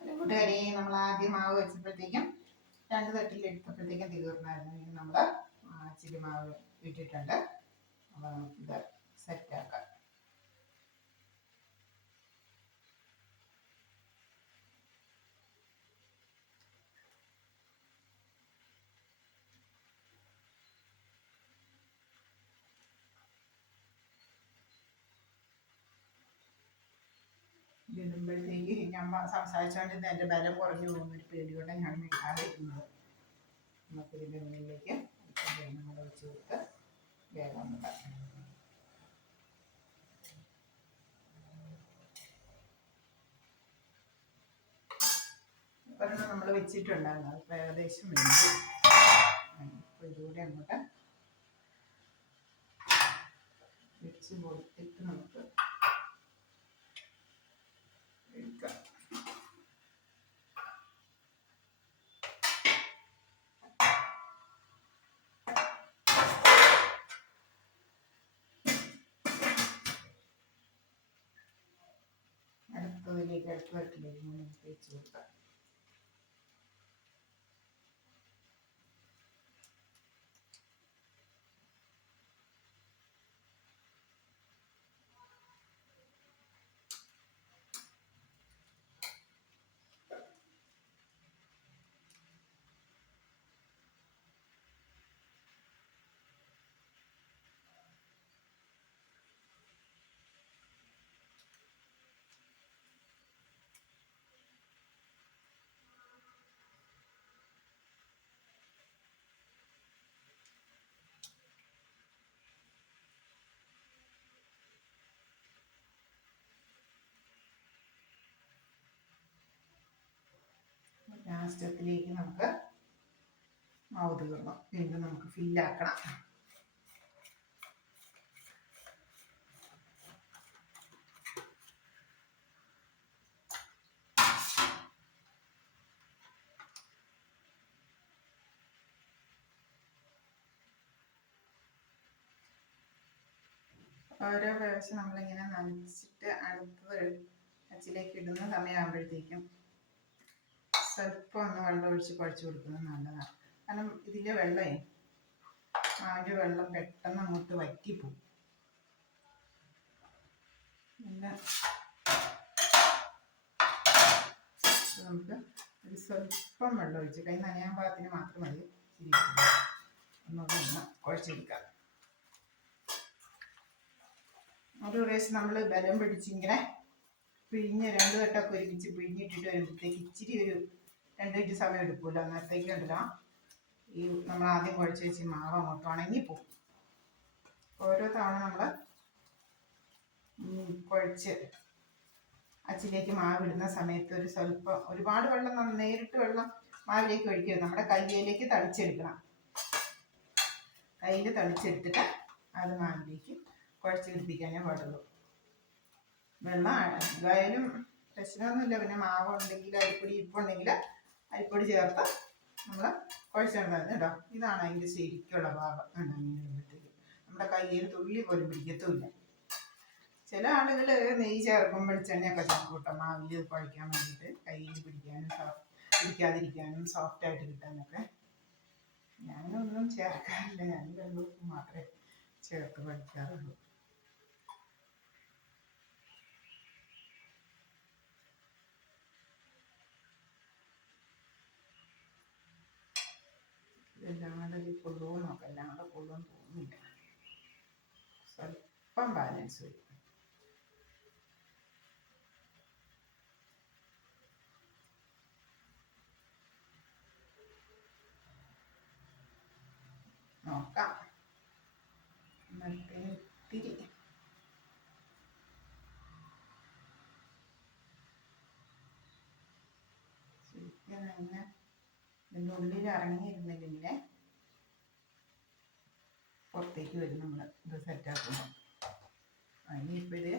കൂട്ടുകാരി നമ്മൾ ആദ്യം മാവ് വെച്ചപ്പോഴത്തേക്കും രണ്ട് തട്ടിൽ എടുത്തപ്പോഴത്തേക്കും തീർന്നായിരുന്നു. ഇനി നമ്മൾ ചിരി മാവ് ഇട്ടിട്ടുണ്ട്. അപ്പോൾ നമുക്കിത് സെറ്റാക്കാം ഇടുമ്പോഴത്തേക്ക് ഞാൻ സംസാരിച്ചുകൊണ്ടിരുന്ന എന്റെ ബലം കുറഞ്ഞു പോകുന്ന ഒരു പേടിയോടെ ഞാൻ മിണ്ടാതിരുന്നത് നമുക്ക് ഇതിന്റെ മുന്നിലേക്ക് കൂടെ വെച്ച് കൊടുത്ത് വേഗം ഒരെണ്ണം നമ്മൾ വെച്ചിട്ടുണ്ടായിരുന്നു. അത് ഏകദേശം വേണ്ടി അങ്ങോട്ട് വെച്ച് കൊടുത്തിട്ട് നമുക്ക് Belki belki benim onun ലാസ്റ്റത്തിലേക്ക് നമുക്ക് മാവ് തീർന്നു വീണ്ടും നമുക്ക് ഫില്ലാക്കണം ഓരോ പ്രാവശ്യം നമ്മളിങ്ങനെ നനച്ചിട്ട് അടുത്തത് അച്ചിലേക്ക് ഇടുന്ന സമയമാകുമ്പോഴത്തേക്കും സ്വല്പം ഒന്ന് വെള്ളം ഒഴിച്ച് കുഴച്ച് കൊടുക്കുന്നത് നല്ലതാണ് കാരണം ഇതിലെ വെള്ളമേ മാവിന്റെ വെള്ളം പെട്ടെന്ന് അങ്ങോട്ട് വറ്റിപ്പോവും. നല്ല നമുക്ക് ഒരു സ്വല്പം വെള്ളം ഒഴിച്ച് കൈ നനയാൻ പാകത്തിന് മാത്രം മതി. ഒന്നുകൂടെ ഒന്ന് കുഴച്ചെടുക്കാം ഒരു പ്രാവശ്യം നമ്മൾ ബലം പിടിച്ചിങ്ങനെ പിഴിഞ്ഞ് രണ്ട് തട്ടൊക്കെ ഒരുമിച്ച് പിഴിഞ്ഞിട്ടിട്ട് വരുമ്പോഴത്തേക്ക് ഇച്ചിരി ഒരു രണ്ട് മിനിറ്റ് സമയം എടുക്കുമല്ലോ അന്നേരത്തേക്ക് ഉണ്ടല്ലോ ഈ നമ്മൾ ആദ്യം കുഴച്ച് വെച്ച് മാവ് അങ്ങോട്ട് ഉണങ്ങിപ്പോവും ഓരോ തവണ നമ്മൾ കുഴച്ച് അച്ചിലേക്ക് മാവ് ഇടുന്ന സമയത്ത് ഒരു സ്വല്പം ഒരുപാട് വെള്ളം നേരിട്ട് വെള്ളം മാവിലേക്ക് ഒഴിക്കരുത്. നമ്മുടെ കയ്യിലേക്ക് തളിച്ചെടുക്കണം. കയ്യിൽ തളിച്ചെടുത്തിട്ട് അത് മാവിലേക്ക് കുഴച്ച് പിടിപ്പിക്കാനേ പാടുള്ളൂ. വെള്ളം എന്തായാലും പ്രശ്നമൊന്നുമില്ല. പിന്നെ മാവ് ഉണ്ടെങ്കിൽ അരിപ്പൊടി ഇപ്പുണ്ടെങ്കിൽ അരിപ്പൊടി ചേർത്ത് നമ്മൾ കുഴച്ചിടുന്നത് കേട്ടോ? ഇതാണ് അതിന്റെ ശരിക്കുള്ള ഭാഗം. നമ്മുടെ കയ്യിൽ തുള്ളി പോലും പിടിക്കത്തുമില്ല. ചില ആളുകൾ നെയ്യ് ചേർക്കും വെളിച്ചെണ്ണയൊക്കെ ചേർക്കും കേട്ടോ. മാവിൽ കുഴയ്ക്കാൻ വേണ്ടിയിട്ട് കയ്യിൽ പിടിക്കാനും പിടിക്കാതിരിക്കാനും സോഫ്റ്റ് ആയിട്ട് കിട്ടാനൊക്കെ. ഞാനൊന്നും ചേർക്കാറില്ല. ഞാൻ വെള്ളം മാത്രമേ ചേർത്ത് പഠിക്കാറുള്ളൂ എല്ലാം കൂടെ ഈ കൊള്ളുമോ നോക്കാം. എല്ലാം കൂടെ കൊള്ളുമെന്ന് തോന്നുന്നില്ല. സ്വല്പം ബാലൻസ് വരും. നോക്കാം. മറ്റേ ഇത്തിരി. ശരിക്കും തന്നെ ഇതിന്റെ ഉള്ളിൽ ഇറങ്ങിയിരുന്നില്ലെങ്കിൽ പുറത്തേക്ക് വരും നമ്മൾ ഇത് സെറ്റാക്കുമ്പോൾ ഇനിയിപ്പോൾ ഇത്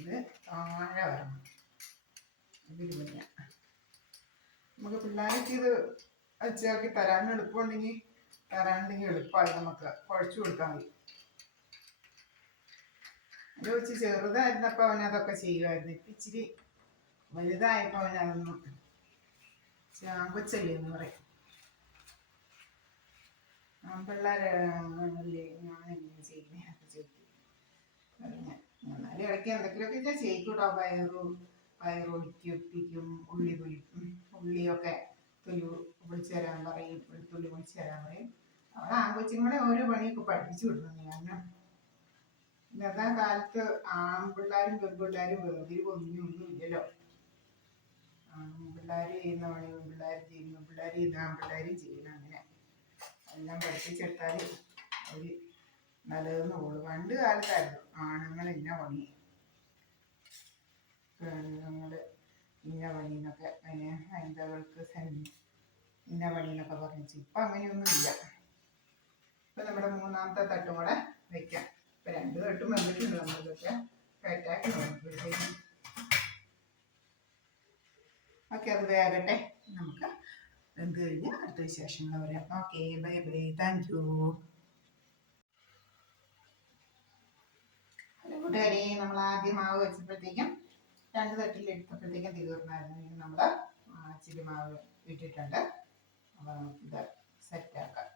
ഇത് താഴെ വരണം. ഇതിൽ പണിയാ നമുക്ക് പിള്ളേർക്ക് ഇത് വെച്ചാക്കി തരാൻ എളുപ്പമുണ്ടെങ്കിൽ തരാനുണ്ടെങ്കിൽ എളുപ്പമായി നമുക്ക്. കുഴച്ചു കൊടുത്താൽ മതി. അത് വെച്ച് ചെറുതായിരുന്നപ്പോൾ അവൻ അതൊക്കെ ചെയ്യുമായിരുന്നു ഇപ്പം ഇച്ചിരി വലുതായപ്പോൾ അവൻ അതൊന്നും ചാങ്കൊച്ചല്ലേ എന്ന് പറയും. ആൺപിള്ളേരെ അല്ലേ ഞാൻ എങ്ങനെ ചെയ്യുന്നതൊക്കെ പിന്നെ എന്നാലും ഇടയ്ക്ക് എന്തെങ്കിലുമൊക്കെ ഞാൻ ചെയ്യിക്കൂട്ടോ. പയറു പയറൊടിക്കി ഒപ്പിക്കും ഉള്ളി പൊളിക്കും ഉള്ളിയൊക്കെ തൊലി പൊളിച്ചു തരാൻ പറയും വെളുത്തുള്ളി പൊളിച്ചു തരാൻ പറയും. അവിടെ ആൺകൊച്ചുങ്ങളെ ഓരോ പണിയൊക്കെ പഠിപ്പിച്ചു വിടുന്നു കാരണം ഇന്നത്തെ കാലത്ത് ആൺപിള്ളേരും പെൺപിള്ളേരും വേർതിരിവൊന്നും ഇല്ലല്ലോ. ആൺപിള്ളേർ ചെയ്യുന്ന പണി പെൺപിള്ളേർ ചെയ്യുന്നു പിള്ളേർ ചെയ്യുന്ന ആൺപിള്ളേരും ചെയ്യുന്ന അങ്ങനെ എല്ലാം പഠിപ്പിച്ചെടുത്താൽ ഒരു നല്ലതെന്ന് പോകും പണ്ട് കാലത്തായിരുന്നു ആണുങ്ങൾ ഇന്ന പണി പെണ്ണുങ്ങൾ ഇന്ന പണി എന്നൊക്കെ അതിനെ സന്നി ഇന്ന പണി എന്നൊക്കെ പറഞ്ഞു ഇപ്പം അങ്ങനെയൊന്നും ഇല്ല. ഇപ്പം നമ്മുടെ മൂന്നാമത്തെ തട്ടും കൂടെ വെക്കാം. ഇപ്പം രണ്ട് തട്ടും വന്നിട്ടുണ്ട് നമ്മളിതൊക്കെ. കയറ്റാക്കി നോക്കുമ്പോഴത്തേക്കും. ഓക്കെ അത് വേകട്ടെ. നമുക്ക് വെന്ത് കഴിഞ്ഞ് അടുത്ത വിശേഷങ്ങൾ പറയാം. Okay bye bye thank you hello കൂട്ടുകാരി. നമ്മൾ ആദ്യം മാവ് വെച്ചപ്പോഴത്തേക്കും രണ്ട് തട്ടിൽ എടുത്തപ്പോഴത്തേക്കും തീർന്നായിരുന്നു. നമ്മൾ ചിരി മാവ് ഇട്ടിട്ടുണ്ട്. അപ്പോൾ നമുക്കിത് സെറ്റാക്കാം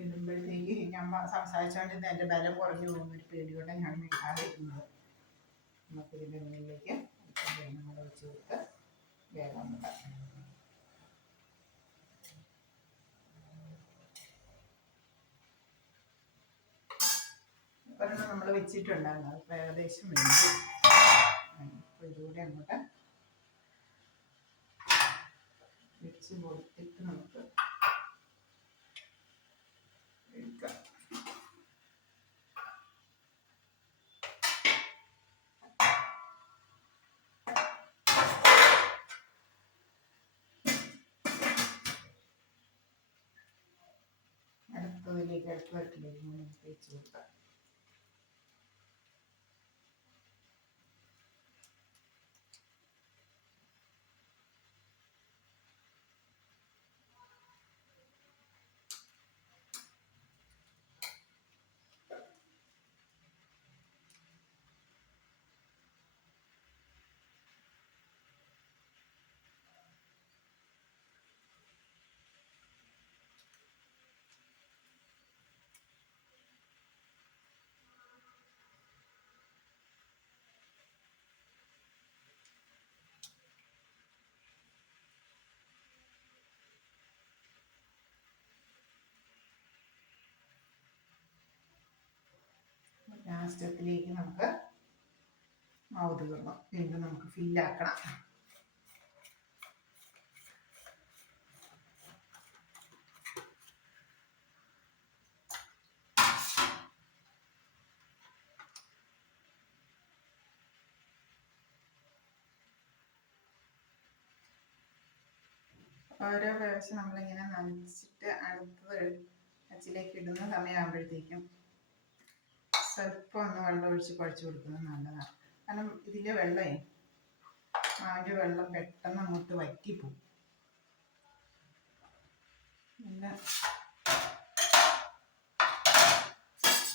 ഇടുമ്പോഴത്തേക്ക് ഞാൻ സംസാരിച്ചുകൊണ്ടിരുന്ന എന്റെ ബലം കുറഞ്ഞു പോകുന്നൊരു പേടിയോടെ ഞാൻ മിണ്ടാതിരുന്നത് നമുക്ക് ഇതിന്റെ മുന്നിലേക്ക് കൂടെ വെച്ച് കൊടുത്ത് വേഗം ഒരെണ്ണം നമ്മൾ വെച്ചിട്ടുണ്ടായിരുന്നു. അത് ഏകദേശം വേണ്ടി അപ്പോൾ ഇതുകൂടെ അങ്ങോട്ട് വെച്ച് കൊടുത്തിട്ട് നമുക്ക് five o'clock in the morning. It's over. ലാസ്റ്റത്തിലേക്ക് നമുക്ക് മാവ് തീർന്നു വീണ്ടും നമുക്ക് ഫില്ലാക്കണം ഓരോ പ്രാവശ്യം നമ്മളിങ്ങനെ നനച്ചിട്ട് അടുത്തത് അച്ചിലേക്ക് ഇടുന്ന സമയമാകുമ്പോഴത്തേക്കും സ്വല്പം ഒന്ന് വെള്ളം ഒഴിച്ച് കുഴച്ച് കൊടുക്കുന്നത് നല്ലതാണ് കാരണം ഇതിലെ വെള്ളമേ മാവിന്റെ വെള്ളം പെട്ടെന്ന് അങ്ങോട്ട് വറ്റിപ്പോവും. പിന്നെ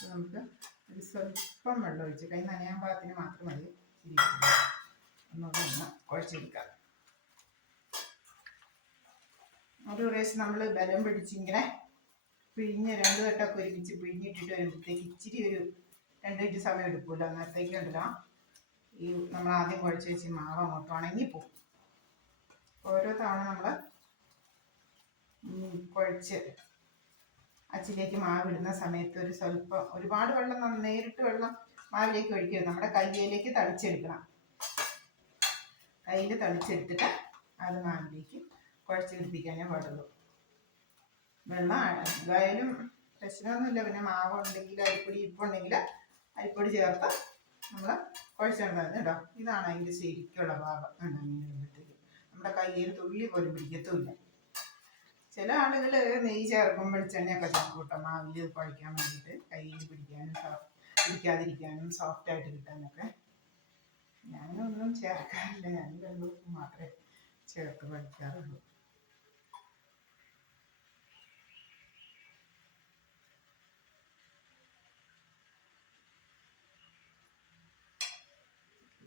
നമുക്ക് ഒരു സ്വല്പം വെള്ളം ഒഴിച്ച് കൈ നനയാൻ പാകത്തിന് മാത്രം മതി. ഒന്നുകൂടെ ഒന്ന് കുഴച്ചെടുക്കാം ഒരു പ്രാവശ്യം നമ്മൾ ബലം പിടിച്ചിങ്ങനെ പിഴിഞ്ഞ് രണ്ട് തട്ടൊക്കെ ഒരുമിച്ച് പിഴിഞ്ഞിട്ടിട്ട് വരുമ്പോഴത്തേക്ക് ഇച്ചിരി ഒരു രണ്ട് മിനിറ്റ് സമയം എടുക്കൂല? അന്നേരത്തേക്ക് ഉണ്ടല്ലോ ഈ നമ്മൾ ആദ്യം കുഴച്ച് വെച്ച് മാവ് അങ്ങോട്ട് ഉണങ്ങിപ്പോവും. ഓരോ തവണ നമ്മൾ കുഴച്ച് അച്ചിലേക്ക് മാവ് ഇടുന്ന സമയത്ത് ഒരു സ്വല്പം ഒരുപാട് വെള്ളം നേരിട്ട് വെള്ളം മാവിലേക്ക് ഒഴിക്കരുത്. നമ്മുടെ കയ്യിലേക്ക് തളിച്ചെടുക്കണം. കയ്യിൽ തളിച്ചെടുത്തിട്ട് അത് മാവിലേക്ക് കുഴച്ച് ഞാൻ പാടുള്ളൂ. വെള്ളം എന്തായാലും പ്രശ്നമൊന്നുമില്ല പിന്നെ മാവ് ഉണ്ടെങ്കിൽ അരിപ്പൊടി ഇപ്പുണ്ടെങ്കിൽ അരിപ്പൊടി ചേർത്ത് നമ്മൾ കുഴച്ചെടുത്താൽ കേട്ടോ. ഇതാണ് അതിന്റെ ശരിക്കുള്ള ഭാഗം. ഇടുമ്പോഴത്തേക്ക് നമ്മുടെ കയ്യിൽ തുള്ളി പോലും പിടിക്കത്തുമില്ല. ചില ആളുകൾ നെയ്യ് ചേർക്കും വെളിച്ചെണ്ണയൊക്കെ ചേർക്കും മാവിൽ കുഴയ്ക്കാൻ വേണ്ടിയിട്ട് കയ്യിൽ പിടിക്കാനും പിടിക്കാതിരിക്കാനും സോഫ്റ്റ് ആയിട്ട് കിട്ടാനൊക്കെ. ഞാനൊന്നും ചേർക്കാറില്ല. ഞാൻ വെള്ളം മാത്രമേ ചേർത്ത് പഠിക്കാറുള്ളൂ.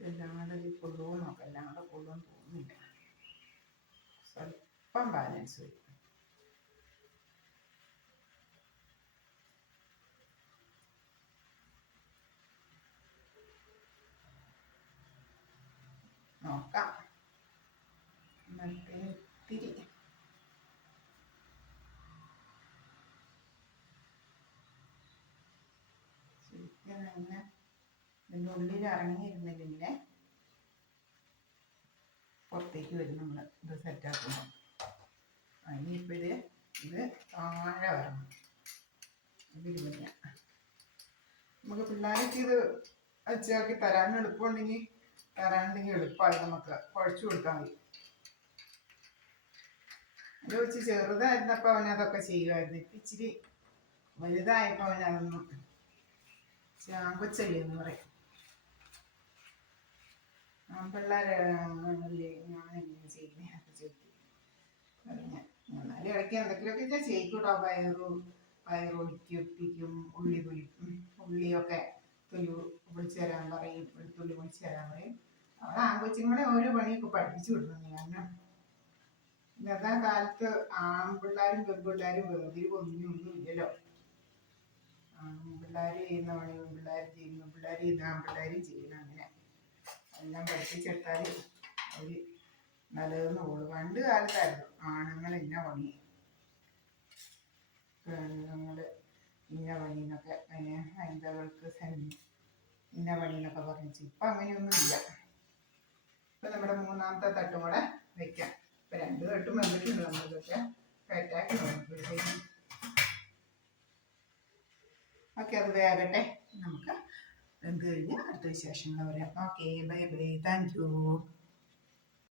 ഇതെല്ലാം കൂടെ ഈ കൊള്ളുമോ നോക്കാം. എല്ലാം കൂടെ കൊള്ളുമെന്ന് തോന്നുന്നില്ല. സ്വല്പം ബാലൻസ് വരും. നോക്കാം. മറ്റേ ഇത്തിരി ശരിക്കും തന്നെ ഇതിന്റെ ഉള്ളിൽ ഇറങ്ങിയിരുന്നില്ലെങ്കിൽ പുറത്തേക്ക് വരും നമ്മൾ ഇത് സെറ്റാക്കുമ്പോൾ ഇനിയിപ്പോൾ ഇത് ഇത് താഴെ വരണം. ഇതിൽ നമുക്ക് പിള്ളേർക്ക് ഇത് വെച്ചാക്കി തരാൻ എളുപ്പമുണ്ടെങ്കിൽ തരാനുണ്ടെങ്കിൽ എളുപ്പമായി നമുക്ക് കുഴച്ചു കൊടുത്താൽ മതി. അത് വെച്ച് ചെറുതായിരുന്നപ്പോൾ അവൻ അതൊക്കെ ചെയ്യുമായിരുന്നു. ഇപ്പം ഇച്ചിരി വലുതായപ്പോൾ അവൻ അതൊന്നും ചാമ്പച്ചല്ലേ എന്ന് പറയും. അല്ലേ ഞാനെങ്ങനെ ചെയ്യുന്നേ അപ്പൊ ചോദിക്കും പറഞ്ഞ എന്നാലും ഇടയ്ക്ക് എന്തെങ്കിലുമൊക്കെ ഞാൻ ചെയ്യിക്കൂട്ടോ. പയറു പയറ് ഉള്ളി പൊളിക്കും ഉള്ളിയൊക്കെ തൊലി പൊളിച്ചു തരാൻ പറയും വെളുത്തുള്ളി പൊളിച്ചു തരാൻ പറയും. അവിടെ ആൺകൊച്ചുങ്ങളെ ഓരോ പണിയൊക്കെ പഠിപ്പിച്ചു വിടുന്നു കാരണം ഇന്നത്തെ കാലത്ത് ആൺപിള്ളേരും പെൺപിള്ളേരും വെറുതെ ഒന്നും ഒന്നും ഇല്ലല്ലോ. പിള്ളേർ ചെയ്യുന്ന പണി പിള്ളേർ ചെയ്യുന്നു പിള്ളേർ ചെയ്യുന്ന ആൺപിള്ളേരും ചെയ്യണം എല്ലാം പഠിപ്പിച്ചെടുത്താൽ അവർ നല്ലതെന്ന് പോകും പണ്ട് കാലത്തായിരുന്നു ആണുങ്ങൾ ഇന്ന പണി പെണ്ണുങ്ങൾ ഇന്ന പണി എന്നൊക്കെ അതിന് വനിതകൾക്ക് ഇന്ന പണി എന്നൊക്കെ പറഞ്ഞു ഇപ്പം അങ്ങനെയൊന്നും ഇല്ല ഇപ്പം നമ്മുടെ മൂന്നാമത്തെ തട്ടും കൂടെ വെക്കാം. ഇപ്പം രണ്ട് തട്ടും വന്നിട്ടുണ്ട് നമ്മളിതൊക്കെ കയറ്റാക്കി നോക്കുമ്പോഴത്തേക്കും. ഓക്കെ അത് വേകട്ടെ നമുക്ക് എന്ത്? കഴിഞ്ഞ് അടുത്ത വിശേഷങ്ങൾ പറയാം. Okay bye bye thank you